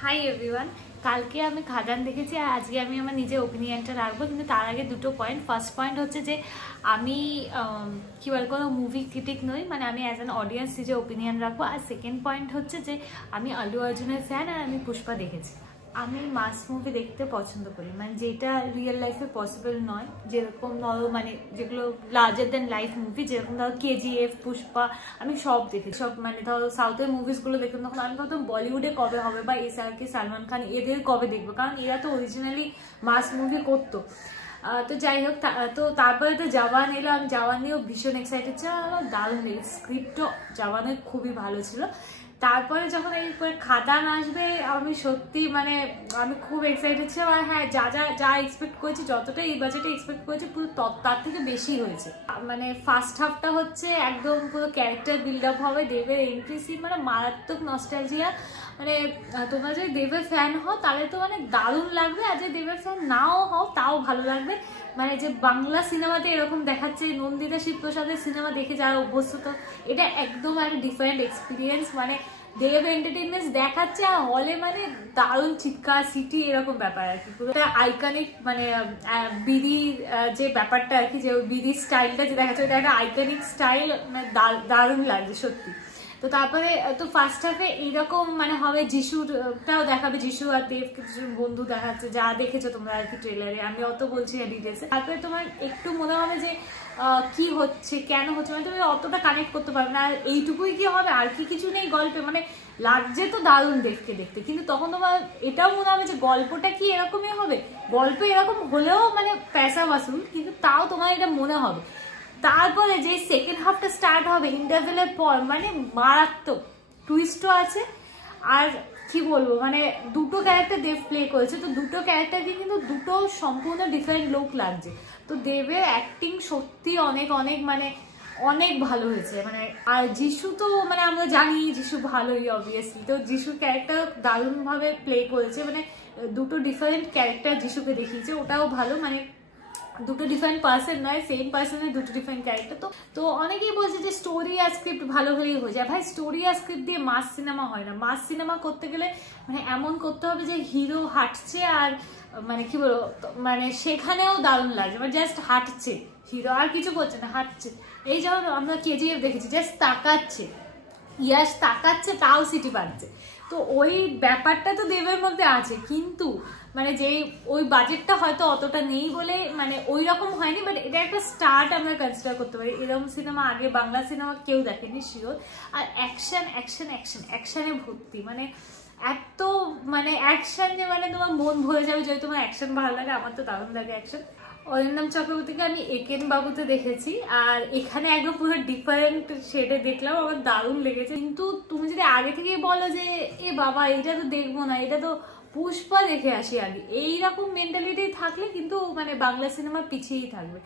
Hi everyone, কালকে আমি খাদান দেখেছি আর আজকে আমি আমার নিজের ওপিনিয়নটা রাখবো। কিন্তু তার আগে দুটো পয়েন্ট। ফার্স্ট পয়েন্ট হচ্ছে যে আমি কি বল কোনো মুভি ক্রিটিক নই, মানে আমি অ্যাজ অ্যান অডিয়েন্স নিজের ওপিনিয়ন রাখবো। আর সেকেন্ড পয়েন্ট হচ্ছে যে আমি আল্লু অর্জুনের ফ্যান আর আমি পুষ্পা দেখেছি। আমি মাস মুভি দেখতে পছন্দ করি, মানে যেটা রিয়েল লাইফে পসিবল নয়, যেরকম ধরো মানে যেগুলো লার্জার দেন লাইফ মুভি, যেরকম ধরো কেজিএফ, পুষ্পা, আমি সব দেখি। সব মানে ধরো সাউথের মুভিসগুলো দেখতাম তখন আমি ভাবতাম বলিউডে কবে হবে বা এসআরকে, সালমান খান এদের কবে দেখবো, কারণ এরা তো অরিজিনালি মাস মুভি করতো। তো যাই হোক, তো তারপরে তো জওয়ান এলো। আমি জওয়ান নিয়েও ভীষণ এক্সাইটেড ছিল, আমার দারুণ লেগেছে। স্ক্রিপ্টও জওয়ানের খুবই ভালো ছিল। তারপরে যখন এই খাদান আসবে আমি সত্যি মানে আমি খুব এক্সাইটেড ছিলাম। আর হ্যাঁ, যা যা যা এক্সপেক্ট করেছি, যতটা এই বাজেটে এক্সপেক্ট করেছি পুরো তার থেকে বেশি হয়েছে। মানে ফার্স্ট হাফটা হচ্ছে একদম পুরো ক্যারেক্টার বিল্ড আপ হবে, দেবের এন্ট্রি সিন মানে মারাত্মক নস্টালজিয়া। মানে তোমরা যদি দেবের ফ্যান হও তাহলে তো মানে দারুণ লাগবে, আর যদি দেবের ফ্যান নাও হও তাও ভালো লাগবে। মানে যে বাংলা সিনেমাতে এরকম দেখাচ্ছে, নন্দিতা শিবপ্রসাদের সিনেমা দেখে যারা অভ্যস্ত, তো এটা একদম একটা ডিফারেন্ট এক্সপিরিয়েন্স। মানে দেব এন্টারটেইনমেন্টস দেখাচ্ছে আর হলে মানে দারুণ চিৎকার সিটি এরকম ব্যাপার আর কি। পুরো আইকনিক মানে বিডি যে ব্যাপারটা আর কি, যে বিডি স্টাইলটা যে দেখাচ্ছে ওটা একটা আইকনিক স্টাইল, মানে দারুণ লাগছে সত্যি। তো তারপরে তো ফার্স্ট হাফে এইরকম মানে হবে, যিশুটাও দেখাবে, যিশু আর দেব কিছু বন্ধু দেখাচ্ছে, যা দেখেছো তোমরা আর কি ট্রেলারে, আমি অত বলছি না ডিটেলসে। তারপরে তোমার একটু মনে হবে যে কি হচ্ছে, কেন হচ্ছে, মানে তুমি অতটা কানেক্ট করতে পারবে না। আর এইটুকুই কি হবে, আর কি কিছু নেই গল্পে, মানে লাগছে তো দারুণ দেখতে দেখতে, কিন্তু তখন তোমার এটাও মনে হবে যে গল্পটা কি এরকমই হবে, গল্প এরকম হলেও মানে পয়সা বাসুল, কিন্তু তাও তোমার এটা মনে হবে। তারপরে যে সেকেন্ড হাফটা স্টার্ট হবে ইন্টারভেলের পর, মানে মারাত্মক টুইস্টও আছে। আর কি বলবো, মানে দুটো ক্যারেক্টার দেব প্লে করেছে, তো দুটো ক্যারেক্টারকে কিন্তু দুটো সম্পূর্ণ ডিফারেন্ট লুক লাগছে। তো দেবের অ্যাক্টিং সত্যি অনেক অনেক মানে অনেক ভালো হয়েছে। মানে আর যিশু তো মানে আমরা জানি যিশু ভালোই অবভিয়াসলি, তো যিশুর ক্যারেক্টার দারুণভাবে প্লে করেছে। মানে দুটো ডিফারেন্ট ক্যারেক্টার যিশুকে দেখিয়েছে, ওটাও ভালো। মানে দুটো ডিফারেন্ট পার্সন নয়, সেম পার্সনের দুটো ডিফারেন্ট ক্যারেক্টার। তো অনেকেই বলছে যে স্টোরি আর স্ক্রিপ্ট ভালো হলেই হয়ে যায়। ভাই, স্টোরি আর স্ক্রিপ্ট দিয়ে মাস সিনেমা হয় না। মাস সিনেমা করতে গেলে মানে এমন করতে হবে যে হিরো হাঁটছে আর মানে কি বলবো, মানে সেখানেও দারুণ লাগছে, মানে জাস্ট হাঁটছে হিরো, আর কিছু করছে না, হাঁটছে। এই যেমন আমরা কেজিএফ দেখেছি, জাস্ট তাকাচ্ছে, ইয়াস তাকাচ্ছে তাও সিটি পাচ্ছে। তো ওই ব্যাপারটা তো দেবের মধ্যে আছে, কিন্তু মানে যে ওই বাজেটটা হয়তো অতটা নেই বলে মানে ওই রকম হয়নি, বাট এটা একটা স্টার্ট আমরা কনসিডার করতে পারি। এরকম সিনেমা আগে বাংলা সিনেমা কেউ দেখেনি শিওর। আর অ্যাকশন অ্যাকশন অ্যাকশন অ্যাকশনে ভর্তি, মানে এত মানে অ্যাকশন যে মানে তোমার মন ভরে যাবে যদি তোমার অ্যাকশন ভালো লাগে। আমার তো দারুণ লাগে অ্যাকশন। অরিন্দম চক্রবর্তীকে আমি একেন বাবুতে দেখেছি, আর এখানে একদম পুরো ডিফারেন্ট শেডে দেখলাম, আমার দারুণ লেগেছে। কিন্তু তুমি যদি আগে থেকেই বলো যে এ বাবা এটা তো দেখবো না, এটা তো পুষ্পা দেখে আসি আগে, এইরকম মেন্টালিটি থাকলে কিন্তু মানে বাংলা সিনেমা পিছিয়েই থাকবে।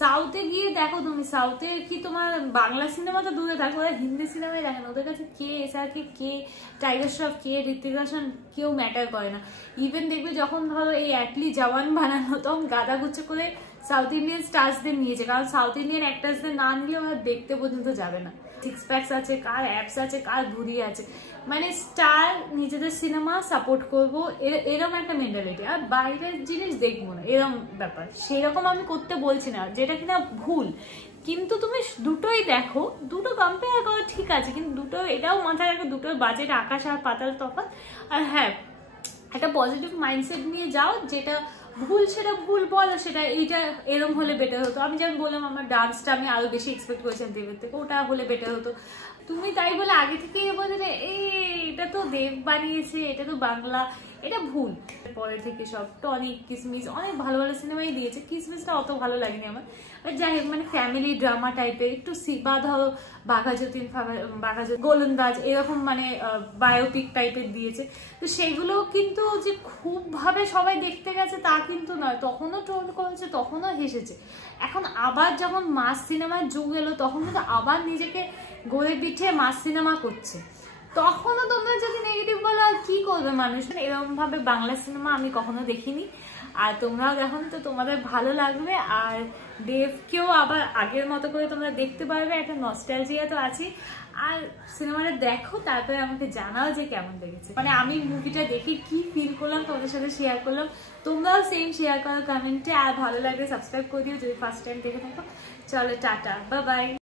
সাউথে গিয়ে দেখো তুমি, সাউথে কি তোমার বাংলা সিনেমা তো দূরে থাকো, ওরা হিন্দি সিনেমাই দেখে না। ওদের কাছে কে এসআরকে, কে টাইগার শ্রফ, কে ঋত্বিক রোশন কেউ ম্যাটার করে না। ইভেন দেখবে যখন ধরো এই অ্যাটলি জওয়ান বানানো, তখন গাদা গুচ্ছে করে সাউথ ইন্ডিয়ান স্টার্সদের নিয়েছে, কারণ সাউথ ইন্ডিয়ান অ্যাক্টার্সদের না নিলে ওরা দেখতে পর্যন্ত যাবে না। সিক্স প্যাকস আছে, কার অ্যাপস আছে, কার ভুড়ি আছে, মানে স্টার নিজেদের সিনেমা সাপোর্ট করবো এরকম একটা মেন্টালিটি। আর বাইরের জিনিস দেখবো না এরকম ব্যাপার, সেরকম আমি করতে বলছি না, যেটা কিনা ভুল। কিন্তু তুমি দুটোই দেখো, দুটো কম্পেয়ার করা ঠিক আছে, কিন্তু দুটো এটাও মাথায় রাখো, দুটোর বাজেট আকাশ আর পাতাল তফাৎ। আর হ্যাঁ, একটা পজিটিভ মাইন্ডসেট নিয়ে যাও, যেটা ভুল সেটা ভুল বলো, সেটা এইটা এরম হলে বেটার হতো। আমি যেমন বললাম আমার ডান্সটা আমি আরো বেশি এক্সপেক্ট করেছিলাম দেবের থেকে, ওটা হলে বেটার হতো। তুমি তাই বলে আগে থেকেই বলে যে এটা তো দেব বানিয়েছে, এটা তো বাংলা, এটা ভুল। পরে থেকে সব টনিক, কিসমিস অনেক ভালো ভালো সিনেমাই দিয়েছে, কিসমিসটা অত ভালো লাগেনি আমার। যাই হোক, মানে ফ্যামিলি ড্রামা টাইপের একটু বা ধরো বাঘাযতীন, গোলন্দাজ এরকম মানে বায়োপিক টাইপের দিয়েছে। তো সেগুলো কিন্তু যে খুব ভাবে সবাই দেখতে গেছে তা কিন্তু নয়, তখনও ট্রোল করেছে, তখনও হেসেছে। এখন আবার যখন মাস সিনেমার যুগ এলো, তখন কিন্তু আবার নিজেকে গড়ে পিঠে মাস সিনেমা করছে। তখনও তোমরা যদি নেগেটিভ বলো, আর কি করবে মানুষ। এরকম ভাবে বাংলা সিনেমা আমি কখনো দেখিনি, আর তোমরাও দেখো, তো তোমাদের ভালো লাগবে। আর দেবকেও আবার আগের মতো করে তোমরা দেখতে পারবে, একটা নস্টালজিয়া তো আছে। আর সিনেমাটা দেখো, তারপরে আমাকে জানাও যে কেমন লেগেছে। মানে আমি মুভিটা দেখে কি ফিল করলাম তোমাদের সাথে শেয়ার করলাম, তোমরাও সেম শেয়ার করো কমেন্টে। আর ভালো লাগলে সাবস্ক্রাইব করে দিও যদি ফার্স্ট টাইম দেখে থাকো। চলো টাটা, বাই বাই।